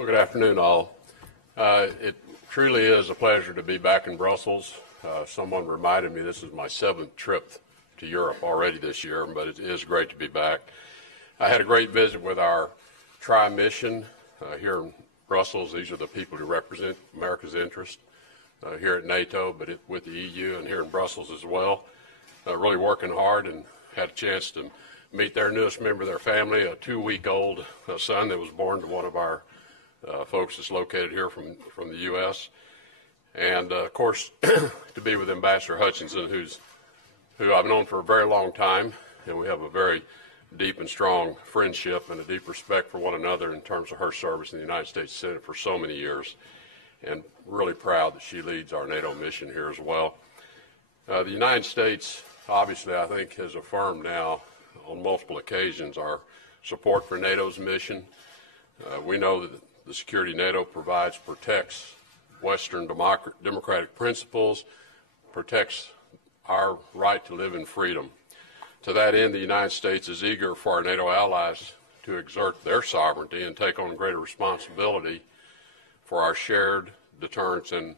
Well, good afternoon, all. It truly is a pleasure to be back in Brussels. Someone reminded me this is my 7th trip to Europe already this year, but it is great to be back. I had a great visit with our tri-mission here in Brussels. These are the people who represent America's interest here at NATO, but with the EU and here in Brussels as well. Really working hard, and had a chance to meet their newest member of their family, a 2-week-old son that was born to one of our folks that's located here from the U.S. And, of course, to be with Ambassador Hutchinson, who I've known for a very long time, and we have a very deep and strong friendship and a deep respect for one another in terms of her service in the United States Senate for so many years, and really proud that she leads our NATO mission here as well. The United States, obviously, I think, has affirmed now on multiple occasions our support for NATO's mission. We know that the security NATO provides protects Western democratic principles, protects our right to live in freedom. To that end, the United States is eager for our NATO allies to exert their sovereignty and take on greater responsibility for our shared deterrence and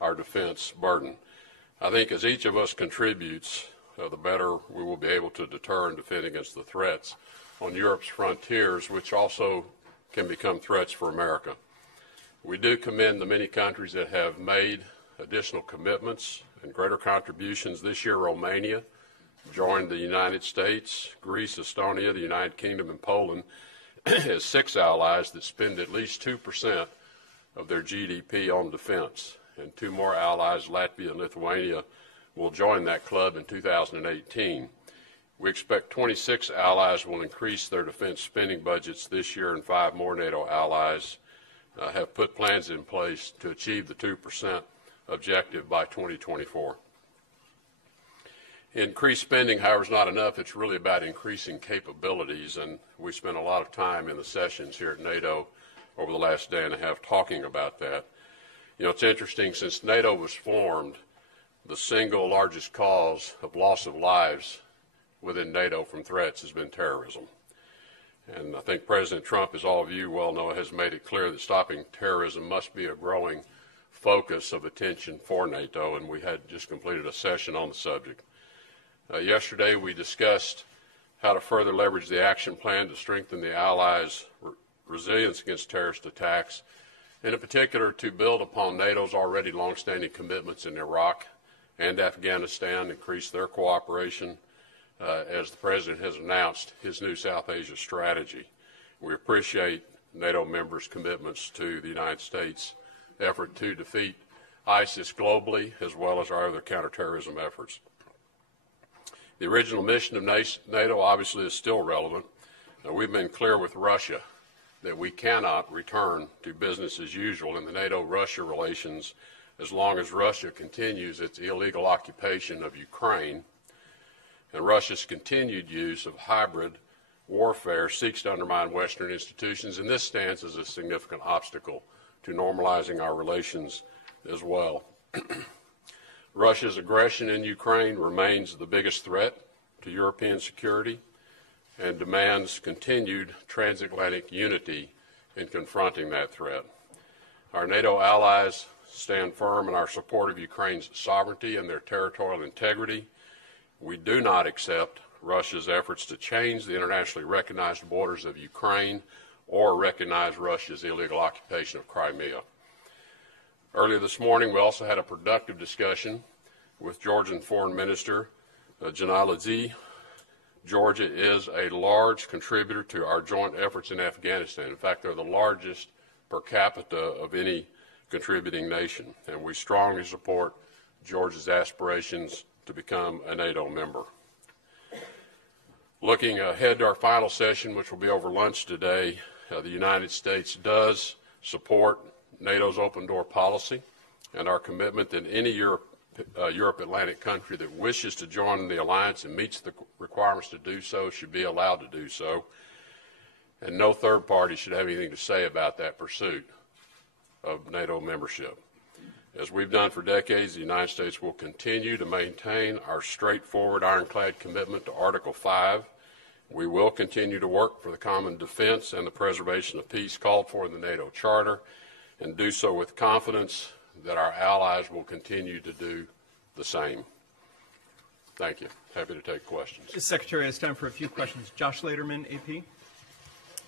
our defense burden. I think as each of us contributes, the better we will be able to deter and defend against the threats on Europe's frontiers, which also can become threats for America. We do commend the many countries that have made additional commitments and greater contributions. This year, Romania joined the United States, Greece, Estonia, the United Kingdom, and Poland as 6 allies that spend at least 2% of their GDP on defense. And 2 more allies, Latvia and Lithuania, will join that club in 2018. We expect 26 allies will increase their defense spending budgets this year, and 5 more NATO allies have put plans in place to achieve the 2% objective by 2024. Increased spending, however, is not enough. It's really about increasing capabilities, and we spent a lot of time in the sessions here at NATO over the last day and a half talking about that. You know, it's interesting, since NATO was formed, the single largest cause of loss of lives within NATO from threats has been terrorism. And I think President Trump, as all of you well know, has made it clear that stopping terrorism must be a growing focus of attention for NATO, and we had just completed a session on the subject. Yesterday we discussed how to further leverage the action plan to strengthen the Allies' resilience against terrorist attacks, and in particular to build upon NATO's already longstanding commitments in Iraq and Afghanistan, increase their cooperation as the President has announced his new South Asia strategy. We appreciate NATO members' commitments to the United States' effort to defeat ISIS globally, as well as our other counterterrorism efforts. The original mission of NATO obviously is still relevant. We've been clear with Russia that we cannot return to business as usual in the NATO-Russia relations as long as Russia continues its illegal occupation of Ukraine, and Russia's continued use of hybrid warfare seeks to undermine Western institutions, and this stands as a significant obstacle to normalizing our relations as well. Russia's aggression in Ukraine remains the biggest threat to European security and demands continued transatlantic unity in confronting that threat. Our NATO allies stand firm in our support of Ukraine's sovereignty and their territorial integrity. We do not accept Russia's efforts to change the internationally recognized borders of Ukraine or recognize Russia's illegal occupation of Crimea. Earlier this morning, we also had a productive discussion with Georgian Foreign Minister Janalizee. Georgia is a large contributor to our joint efforts in Afghanistan. In fact, they're the largest per capita of any contributing nation, and we strongly support Georgia's aspirations to become a NATO member. Looking ahead to our final session, which will be over lunch today, the United States does support NATO's open door policy and our commitment that any Europe-Atlantic country that wishes to join the alliance and meets the requirements to do so should be allowed to do so, and no third party should have anything to say about that pursuit of NATO membership. As we've done for decades, the United States will continue to maintain our straightforward, ironclad commitment to Article 5 We will continue to work for the common defense and the preservation of peace called for in the NATO Charter, and do so with confidence that our allies will continue to do the same. Thank you. Happy to take questions. Secretary, it's time for a few questions. Josh Laderman, AP.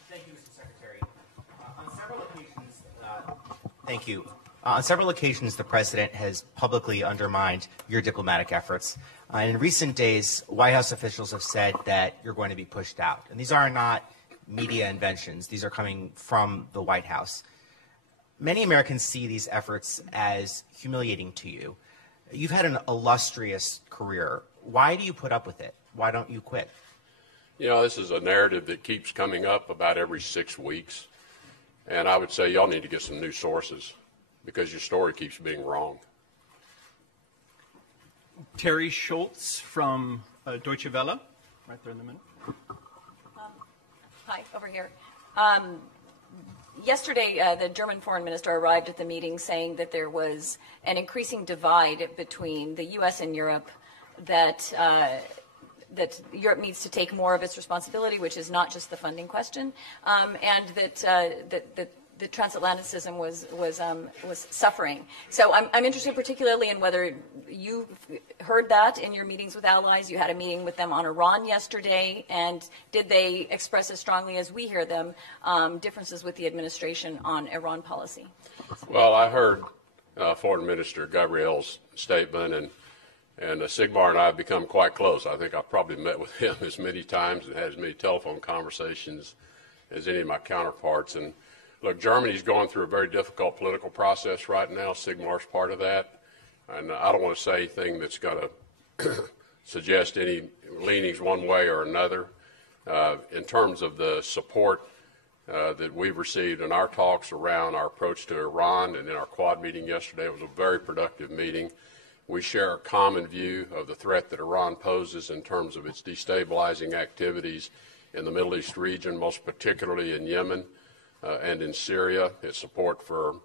Thank you, Mr. Secretary. Thank you. On several occasions, the President has publicly undermined your diplomatic efforts. In recent days, White House officials have said that you're going to be pushed out. And these are not media inventions. These are coming from the White House. Many Americans see these efforts as humiliating to you. You've had an illustrious career. Why do you put up with it? Why don't you quit? You know, this is a narrative that keeps coming up about every 6 weeks. And I would say y'all need to get some new sources because your story keeps being wrong. Terry Schultz from Deutsche Welle, right there in the middle. Hi, over here. Yesterday, the German foreign minister arrived at the meeting saying that there was an increasing divide between the U.S. and Europe, that Europe needs to take more of its responsibility, which is not just the funding question, and that the transatlanticism was suffering. So I'm interested particularly in whether you heard that in your meetings with allies. You had a meeting with them on Iran yesterday, and did they express as strongly as we hear them differences with the administration on Iran policy? Well, I heard Foreign Minister Gabriel's statement, and Sigmar and I have become quite close. I think I've probably met with him as many times and had as many telephone conversations as any of my counterparts. And look, Germany's going through a very difficult political process right now. Sigmar's part of that. And I don't want to say anything that's going to suggest any leanings one way or another. In terms of the support that we've received in our talks around our approach to Iran and in our Quad meeting yesterday, it was a very productive meeting. We share a common view of the threat that Iran poses in terms of its destabilizing activities in the Middle East region, most particularly in Yemen and in Syria, its support for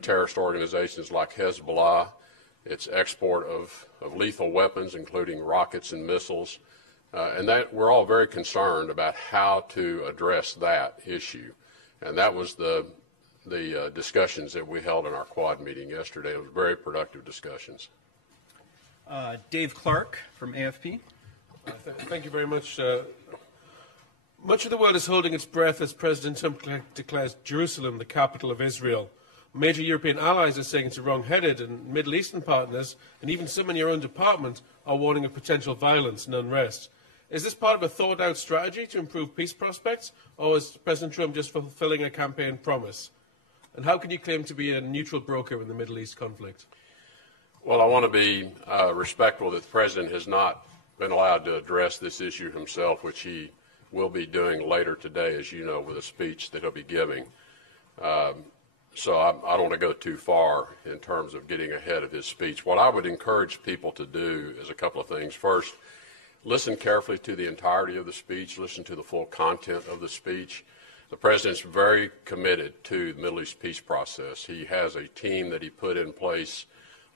terrorist organizations like Hezbollah, its export of lethal weapons, including rockets and missiles, and that we're all very concerned about how to address that issue. And that was the discussions that we held in our Quad meeting yesterday. It was very productive discussions. Dave Clark from AFP. Thank you very much. Much of the world is holding its breath as President Trump declares Jerusalem the capital of Israel. Major European allies are saying it's wrong-headed, and Middle Eastern partners, and even some in your own department, are warning of potential violence and unrest. Is this part of a thought-out strategy to improve peace prospects, or is President Trump just fulfilling a campaign promise? And how can you claim to be a neutral broker in the Middle East conflict? Well, I want to be respectful that the President has not been allowed to address this issue himself, which he will be doing later today, as you know, with a speech that he'll be giving. So I don't want to go too far in terms of getting ahead of his speech. What I would encourage people to do is a couple of things. First, listen carefully to the entirety of the speech, listen to the full content of the speech. The President's very committed to the Middle East peace process. He has a team that he put in place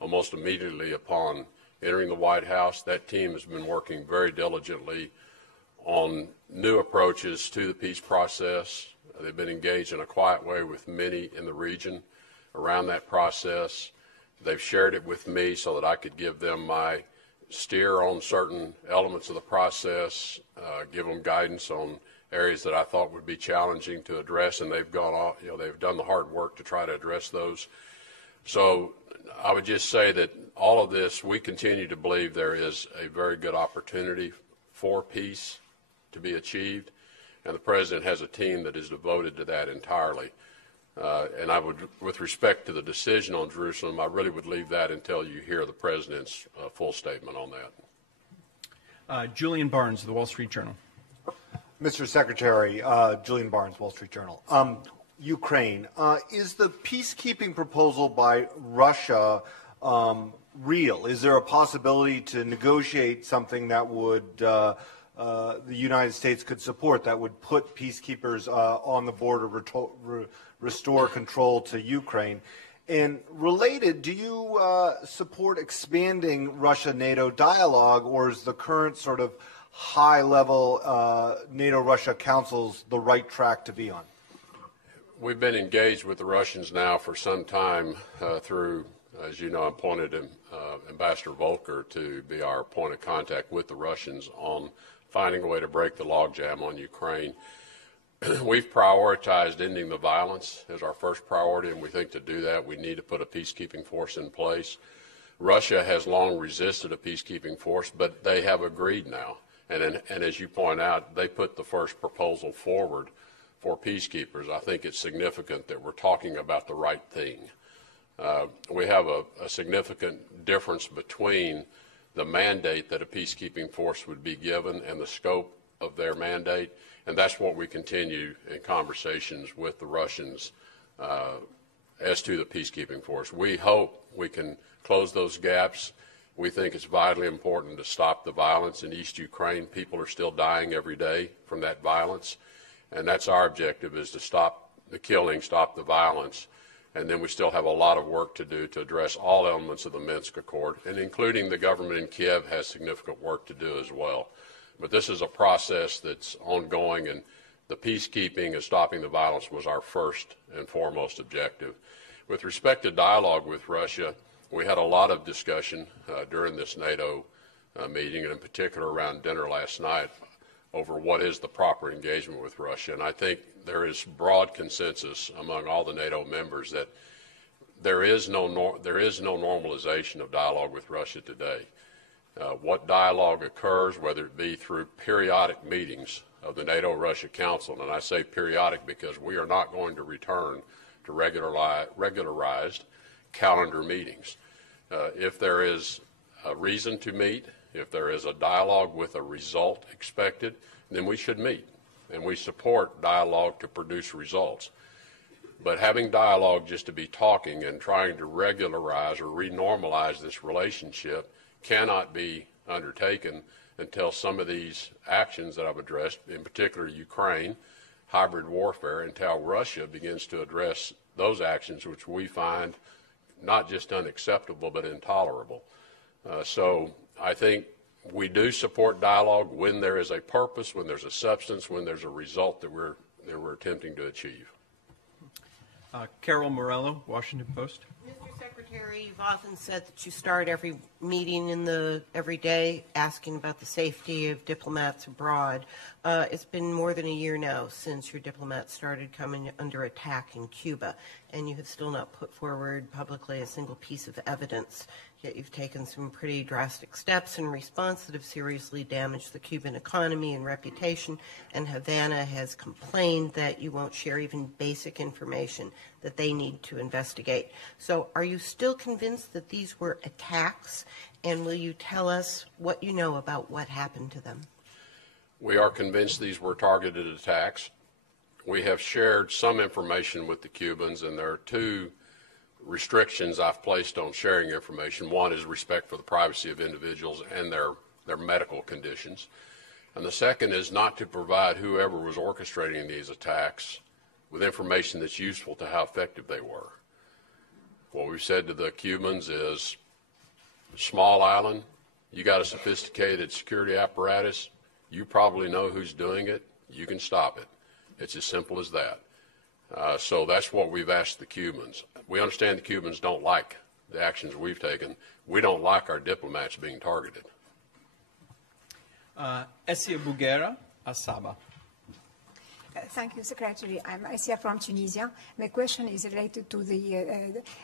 almost immediately upon entering the White House. That team has been working very diligently on new approaches to the peace process. They've been engaged in a quiet way with many in the region around that process. They've shared it with me so that I could give them my steer on certain elements of the process, give them guidance on areas that I thought would be challenging to address, and they've gone off, they've done the hard work to try to address those. So I would just say that all of this, we continue to believe there is a very good opportunity for peace to be achieved, and the President has a team that is devoted to that entirely. And I would, with respect to the decision on Jerusalem, I really would leave that until you hear the President's full statement on that. Julian Barnes of the Wall Street Journal. Mr. Secretary, Julian Barnes, Wall Street Journal. Ukraine, is the peacekeeping proposal by Russia real? Is there a possibility to negotiate something that would the United States could support, that would put peacekeepers on the border, restore control to Ukraine? And related, do you support expanding Russia-NATO dialogue, or is the current sort of high-level NATO-Russia councils the right track to be on? We've been engaged with the Russians now for some time through, as you know, I appointed Ambassador Volker to be our point of contact with the Russians on finding a way to break the logjam on Ukraine. We've prioritized ending the violence as our first priority, and we think to do that we need to put a peacekeeping force in place. Russia has long resisted a peacekeeping force, but they have agreed now. And as you point out, they put the first proposal forward for peacekeepers. I think it's significant that we're talking about the right thing. We have a significant difference between the mandate that a peacekeeping force would be given and the scope of their mandate, and that's what we continue in conversations with the Russians as to the peacekeeping force. We hope we can close those gaps. We think it's vitally important to stop the violence in East Ukraine. People are still dying every day from that violence, and that's our objective, is to stop the killing, stop the violence, and then we still have a lot of work to do to address all elements of the Minsk Accord, and including the government in Kiev has significant work to do as well. But this is a process that's ongoing, and the peacekeeping and stopping the violence was our first and foremost objective. With respect to dialogue with Russia, we had a lot of discussion during this NATO meeting, and in particular around dinner last night, over what is the proper engagement with Russia. And I think there is broad consensus among all the NATO members that there is no normalization of dialogue with Russia today. What dialogue occurs, whether it be through periodic meetings of the NATO-Russia Council, and I say periodic because we are not going to return to regularized calendar meetings. If there is a reason to meet, if there is a dialogue with a result expected, then we should meet. And we support dialogue to produce results. But having dialogue just to be talking and trying to regularize or renormalize this relationship cannot be undertaken until some of these actions that I've addressed, in particular Ukraine, hybrid warfare, until Russia begins to address those actions which we find not just unacceptable but intolerable. So I think we do support dialogue when there is a purpose, when there's a substance, when there's a result that we're attempting to achieve. Carol Morello, Washington Post. Mr. Secretary, you've often said that you start every meeting every day asking about the safety of diplomats abroad. It's been more than a year now since your diplomats started coming under attack in Cuba, and you have still not put forward publicly a single piece of evidence. Yet you've taken some pretty drastic steps in response that have seriously damaged the Cuban economy and reputation, and Havana has complained that you won't share even basic information that they need to investigate. So are you still convinced that these were attacks, and will you tell us what you know about what happened to them? We are convinced these were targeted attacks. We have shared some information with the Cubans, and there are two restrictions I've placed on sharing information. One is respect for the privacy of individuals and their medical conditions. And the second is not to provide whoever was orchestrating these attacks with information that's useful to how effective they were. What we've said to the Cubans is, small island, you got a sophisticated security apparatus, you probably know who's doing it, you can stop it. It's as simple as that. So that's what we've asked the Cubans. We understand the Cubans don't like the actions we've taken. We don't like our diplomats being targeted. Essia Bouguera, Asaba. Thank you, Secretary. I'm Asia from Tunisia. My question is related to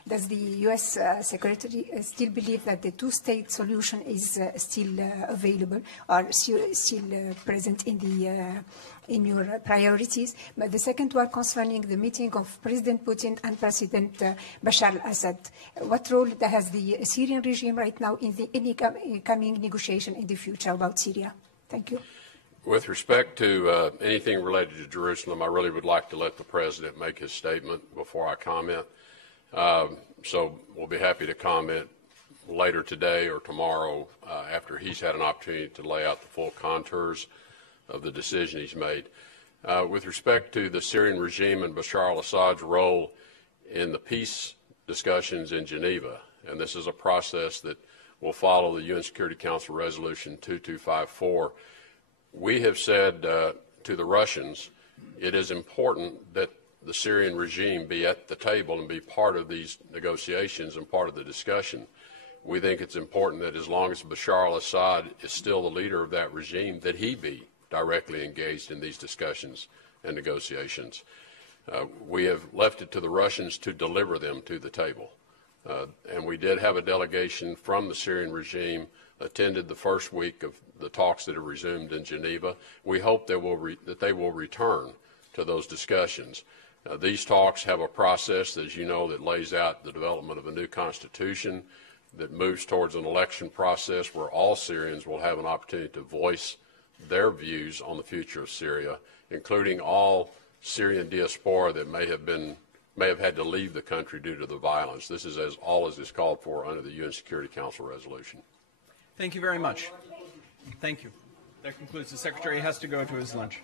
does the U.S. Secretary still believe that the two-state solution is still available or still present in your priorities? But the second one concerning the meeting of President Putin and President Bashar al-Assad. What role has the Syrian regime right now in any coming negotiation in the future about Syria? Thank you. With respect to anything related to Jerusalem, I really would like to let the President make his statement before I comment. So we'll be happy to comment later today or tomorrow after he's had an opportunity to lay out the full contours of the decision he's made. With respect to the Syrian regime and Bashar al-Assad's role in the peace discussions in Geneva, and this is a process that will follow the UN Security Council Resolution 2254, We have said to the Russians, it is important that the Syrian regime be at the table and be part of these negotiations and part of the discussion. We think it's important that as long as Bashar al-Assad is still the leader of that regime, that he be directly engaged in these discussions and negotiations. We have left it to the Russians to deliver them to the table. And we did have a delegation from the Syrian regime attended the first week of the talks that have resumed in Geneva. We hope that they will return to those discussions. These talks have a process, as you know, that lays out the development of a new constitution that moves towards an election process where all Syrians will have an opportunity to voice their views on the future of Syria, including all Syrian diaspora that may have had to leave the country due to the violence. This is all as is called for under the UN Security Council resolution. Thank you very much. Thank you. That concludes. The Secretary has to go to his lunch.